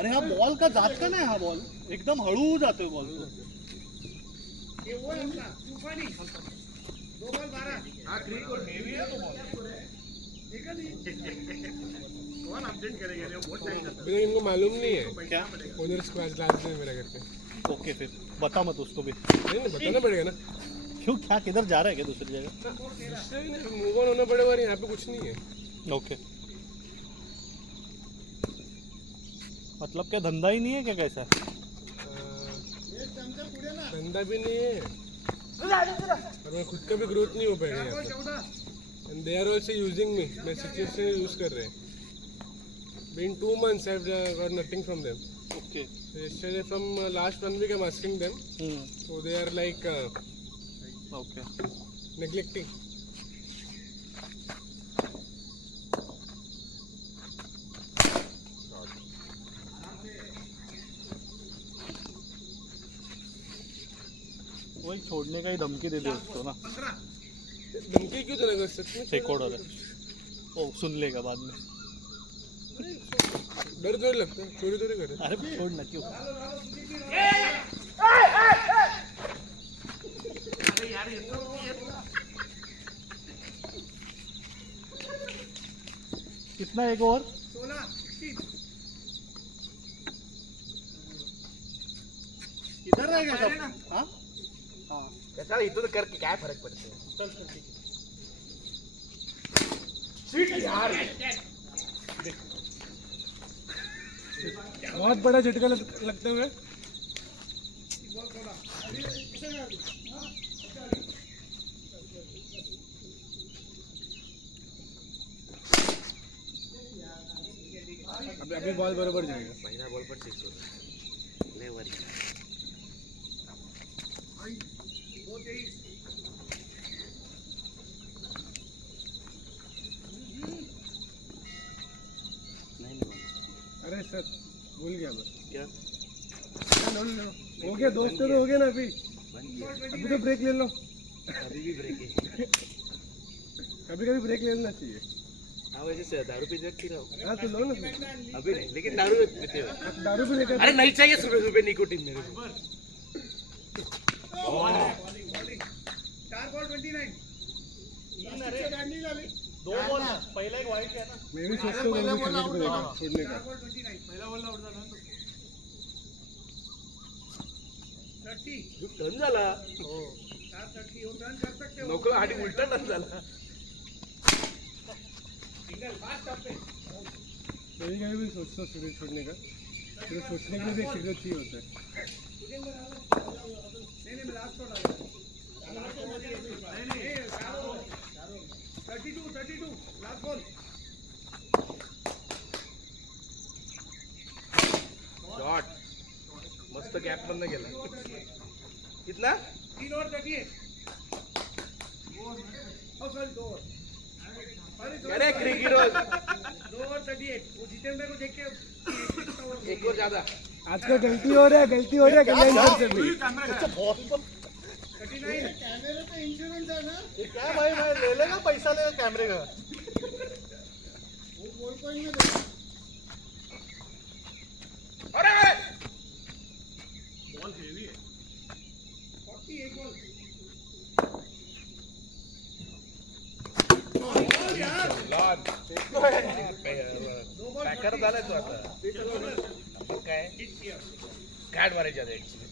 अरे हा बॉल का जात का नाही, हा बॉल एकदम हळू जातोय बॉल. कौन अपडेट करेगा ये बहुत टाइम लगता है. इनको मालूम नहीं है क्या ओनर स्क्वाड लास्ट में मेरा करके. ओके फिर बता मत उसको भी. नहीं बताना पड़ेगा ना. क्यों, क्या किधर जा रहा है क्या दूसरी जगह? मूव ऑन होना पड़ेगा और यहाँ पे कुछ नहीं है. ओके, मतलब क्या धंधा ही नहीं है क्या, कैसा? धंधा भी नहीं है और मैं खुद का भी ग्रोथ नहीं हो पाएगा यहाँ पे. And they are also using me. मैं सिचुएशन यूज कर रहे हैं. Been 2 months I've got nothing from them. Okay. So yesterday from last 1 week I'm asking them. So they are like okay, neglecting. वही छोड़ने का ही धमकी दे दे उसको ना. धमकी क्यों देना, सच में रिकॉर्डर है, ओ सुन लेगा बाद में. डर तो लगता है, चोरी तो नहीं करे. अरे छोड़ ना, क्यों? कितना एक और 16 किधर रहेगा सब? हाँ हाँ कैसा इधर करके क्या फर्क पड़ता है. चल चल ठीक है. यार बहुत बड़ा झटका लगता है. अभी बॉल बरोबर जाएगा. पहिला बॉल पण 6 होता. लय वरी. अरे सर भूल गया बस. क्या हो गया, दोस्त तो हो गया ना. अभी तो ब्रेक ले लो. अभी भी ब्रेक है. कभी कभी ब्रेक ले लेना चाहिए. हाँ वैसे दारू पी रखी रहो. हाँ तो लो ना. अभी नहीं, लेकिन दारू पीते हो. दारू भी लेकर. अरे नहीं चाहिए सुबह सुबह निकोटीन मेरे को. 4 बॉल 29. 2 बॉल ना, पहिला एक वाईट है ना. मैं भी सोचता हूँ छोड़ने का. पहिला बॉल आउट झाला ना. टर्न झाला. नको आणि उलटा टर्न झाला. कभी कभी भी सोचता हूँ सिगरेट छोड़ने का. फिर सोचने के लिए भी सिगरेट चाहिए होता है. शॉट मस्त गॅप पण गेला. कितना 3 और 38. अरे क्रिक हीरोज 2 और 38. वो जितेंद्र को देख के एक और ज्यादा. आज का गलती हो रहा है कल्याण से भी. कैमरे पे इंश्योरेंस है ना. ये क्या भाई, मैं ले लेगा पैसा लेगा कैमरे का. वो कोई नहीं देगा. अरे बॉल हेवी है. 41 बॉल. पॅकर झालाय तो आता. काय कार्ड मारायचे आता ऍक्च्युली.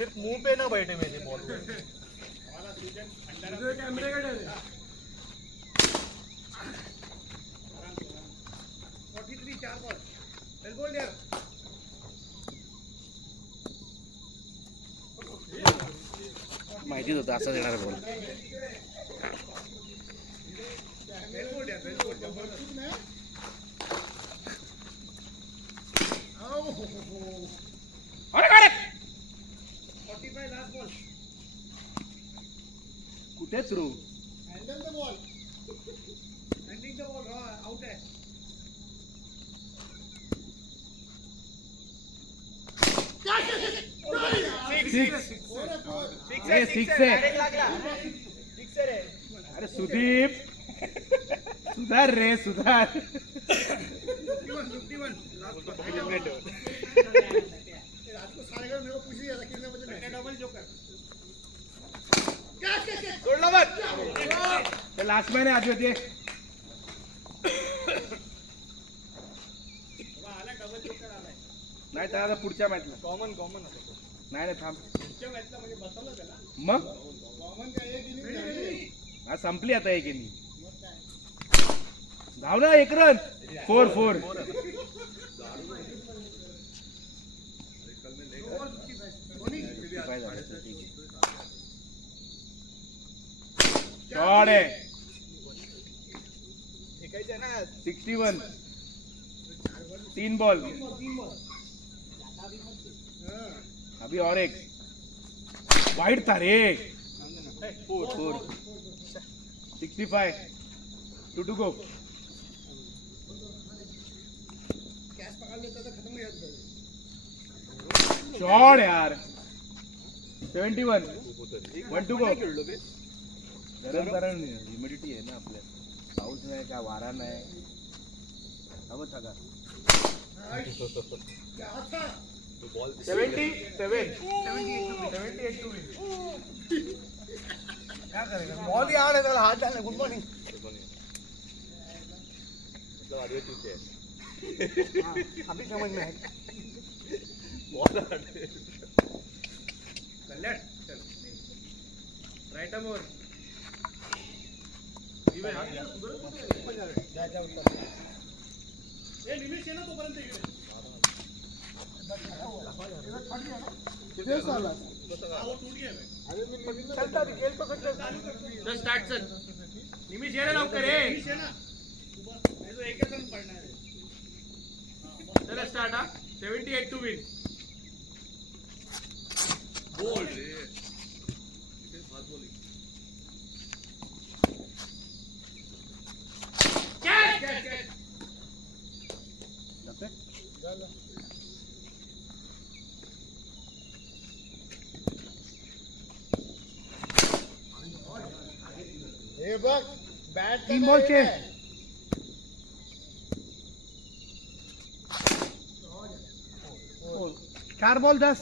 सिर्फ मुंह पे ना बैठे मेरे बॉल कैमरे का डर है. माहितीच होतं असं देणार बोल. कुठे through handle the ball out आहे. अरे सुदीप सुधार रे सुधार. आपको सारे घर मेरे को पूछ लिया था कितने बजे मैच डबल जोकर सोडला मत. लास्ट मॅच आज होते. नाही तर पुढच्या मॅचला कॉमन नाही नाही थांब. पुढच्या मॅचला म्हणजे बसवलं त्याला मग कॉमन काय एक इनिंग झाली आज संपली आता एक इनिंग. धाव ना 1 रन 4-4. शॉट आहे 61. 3 बॉल अभी और एक वाइड था रे. 4 65. 2 to go. कैच पकड़ लेता तो खत्म हो जाता. शॉट यार 71. 1 to go. गरम ह्युमिडिटी आहे ना आपल्या. पाऊस नाही का वारा नाही. हवं सगळं. 78 टू विन. क्या करेगा बॉल ही हार्ड है त्याला हाथ डालने. गुड मॉर्निंग अभी समझ में है. Right more. निमेश आहे ना तोपर्यंत इकडे किती साला चलता खेळ तो सकते स्टार्ट चल. निमिष ये रे लवकर रे. एकच रन पडणार आहे. चला स्टार्ट हा. 78 टू विन. बोल रे. हे बघ बॅट 3 बॉल चे 4 बॉल 10.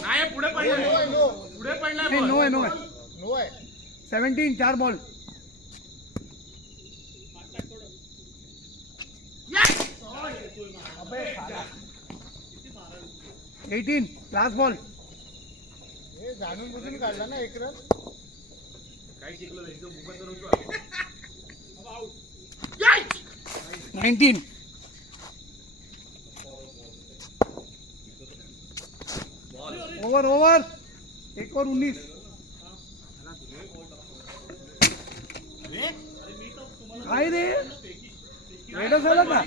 नाही पुढे पडला. पुढे पडला. नो आहे नो आहे. 17. 4 बॉल. अबे 18. Last ball. हे जाणून बुजून काढला ना 1 रन. काय शिकलो एकदम मुंबईत नव्हतो. 19. ओव्हर 1 और 19. काय रे रेडा झाला का.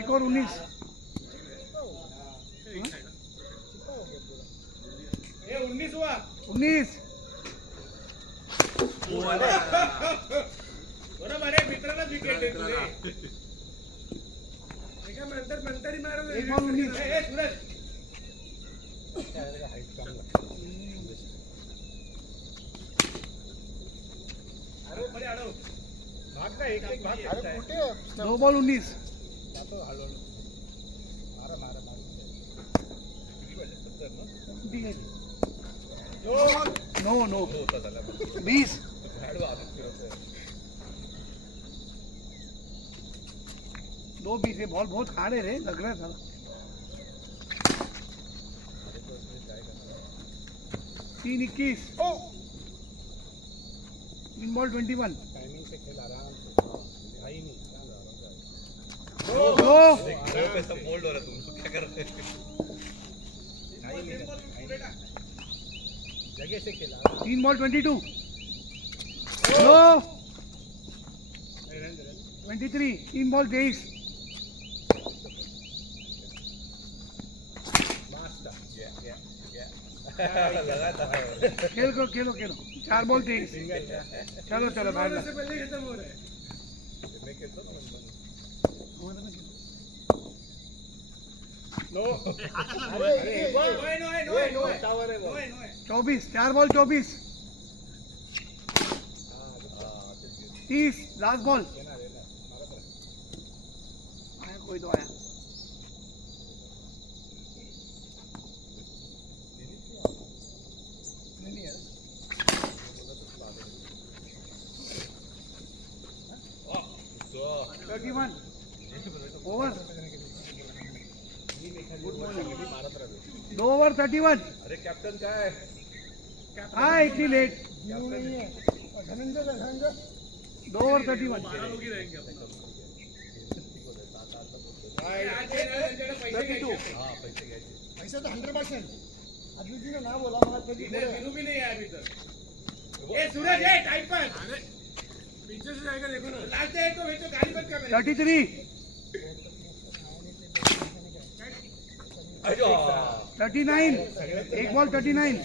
एक और 19. ए 19 हुआ. 19. बरोबर आहे. मित्राला विकेट देतो रे. एक और 19. ए सूरज. अरे बरे अडव भाग ना एक भाग. अरे कुठे 2 बॉल 19. नो नो 20 दो 20 है बॉल बहुत हार्ड है रे लग रहा है साला 3-21 3 बॉल 21 टाइमिंग से खेल आराम से भाई नहीं दो पे सब बोल्ड हो रहा तुम लोग क्या कर रहे हो जगह से खेला 3 बॉल 22 नो 23 3 बॉल 23 लगा था खेलो खेलो खेलो 4 बॉल 23 चलो चलो बाहर से पहले खत्म हो रहा है मैं कहता हूं नो टावर है वो 24 4 बॉल 24 30 लास्ट बॉल आया कोई तो आया नहीं यार 31 ओवर 2 ओवर 31 अरे कैप्टन क्या है हाँ इतनी लेट धनंजय 2 ओवर 31 32 हाँ पैसे घ्यायचे पैसा तो 100% अभी जी ना बोला मला कधी बिनू भी नहीं है अभी तक ए सूरज ए टाइम पर पीछे से जाएगा देखो ना लास्ट है तो भेजो गाड़ी बंद कर 33 अयो 39 एक बॉल 39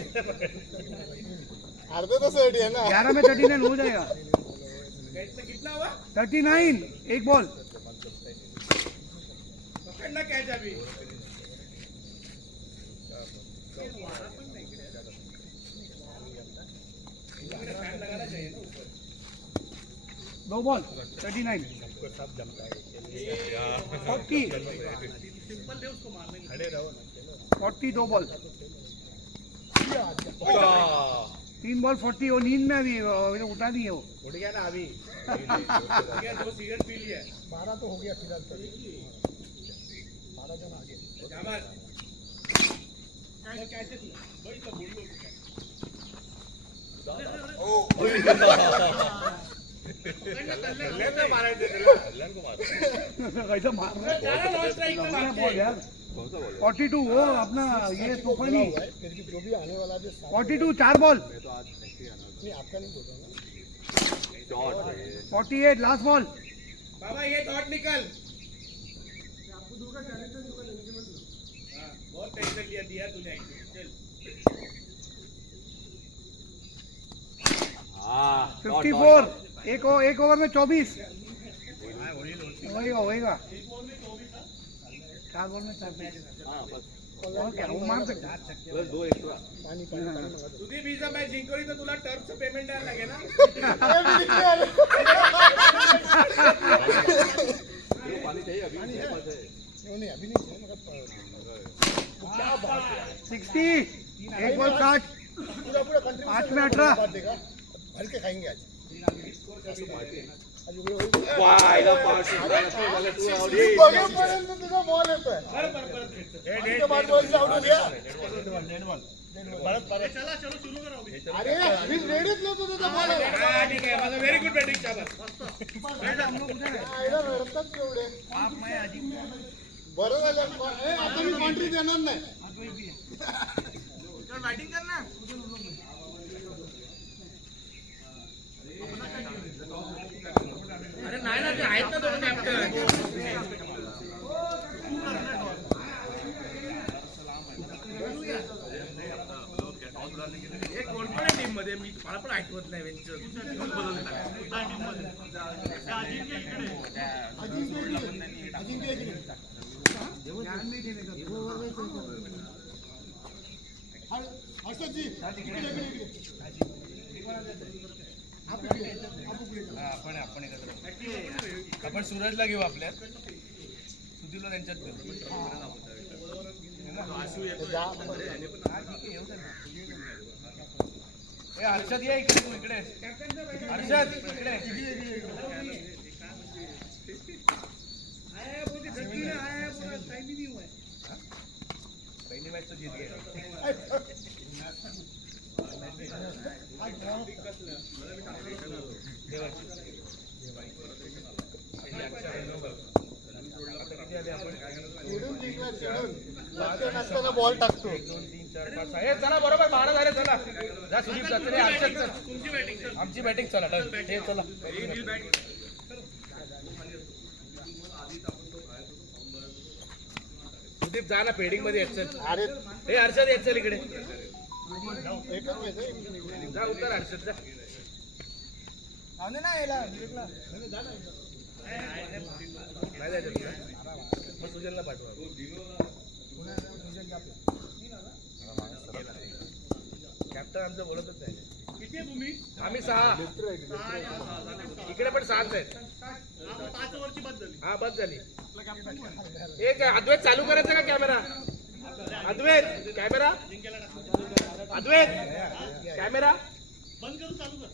अर्धे तो सेट है ना 11 में 39 हो जाएगा कितना हुआ 39 एक बॉल पकड़ना कैच अभी लगाना चाहिए ना ऊपर 2 बॉल 39 40 सिंपल दे उसको मारने खड़े रहो ना 40 2 बॉल 3 बॉल 40 वो नींद में अभी उठा दी है वो उठ गया ना अभी दो सिगरेट पी लिया 12 तो हो गया फिलहाल तो 12 जन आगे शाबाश कैच वही तो बोल लो ले तो मारा दे कल्याण को मार कैसा मार रहा है ज्यादा लॉस स्ट्राइक में बॉल मारते यार कौन सा बॉल 42 वो अपना ये तूफानी फिर भी जो भी आने वाला जो 42 4 बॉल मैं तो आज नहीं आना नहीं आपका नहीं बोल रहा ना शॉट 48 लास्ट बॉल बाबा ये डॉट निकल हाँ, बहुत टेंशन लिया दिया तूने चल 54 एक ओवर में 24 होएगा 4 बॉल में 4 हां बस और क्या वो मार सकता है बस 2 एक्स्ट्रा पानी पानी पानी मंगा तुझी बीजा मॅच जिंकवली तर तुला टर्फचं पेमेंट द्यायला लागेल ना पानी चाहिए अभी मेरे पास है क्यों नहीं अभी नहीं मगर क्या बात है 60 एक बॉल 60 पूरा पूरा कंट्री 8 में 18 देगा भर के खाएंगे आज आज वाइड पार्टी वाले तू आउट बघेपर्यंत तुझा बॉल येतोय उसके बाद बॉल आउट हो गया चला चलो सुरू करो अभी अरे मी रेडीच नव्हतो त्याचा बॉल हा ठीक आहे माझा व्हेरी गुड बॅटिंग शाबास आयला रडतात केवढे बरं झालं आता मी कॉन्ट्री देणार नाही चल बॅटिंग कर ना अरे नाही ना ते आहेत ना दोन कॅप्टन एक कोण पण टीम मध्ये मी मला पण आठवत नाही वेंचर अजिंक्य इकडे. हर्षदजी इकडे, इकडे, इकडे. आप इकडे, आप इकडे. आपण सूरजला घेऊ आपल्या दिलो त्यांच्यात हर्षद ये इकडे तू इकडे हर्षद इकडे पहिली मॅच तो जीत गया चिडून जिंकला चिडून लागते नसताना बॉल टाकतो 1 2 3 4 5 6 चला बरोबर 12 झाले चला जा सुदीप जा चला हर्षद चल आमची बॅटिंग चला हे चला सुदीप जा ना पेडिंग मध्ये येत चल अरे हे हर्षद येत चल इकडे एकच येतोय. जा उतर हर्षद जा नाही जायचं तुला? मग सुजनला पाठवा कॅप्टन आमचं बोलतच नाही आम्ही 6 इकडे पण 6 आहेत हा बस झाली एक अद्वैत चालू करायचं का कॅमेरा अद्वैत कॅमेरा अद्वैत कॅमेरा बंद करून चालू कर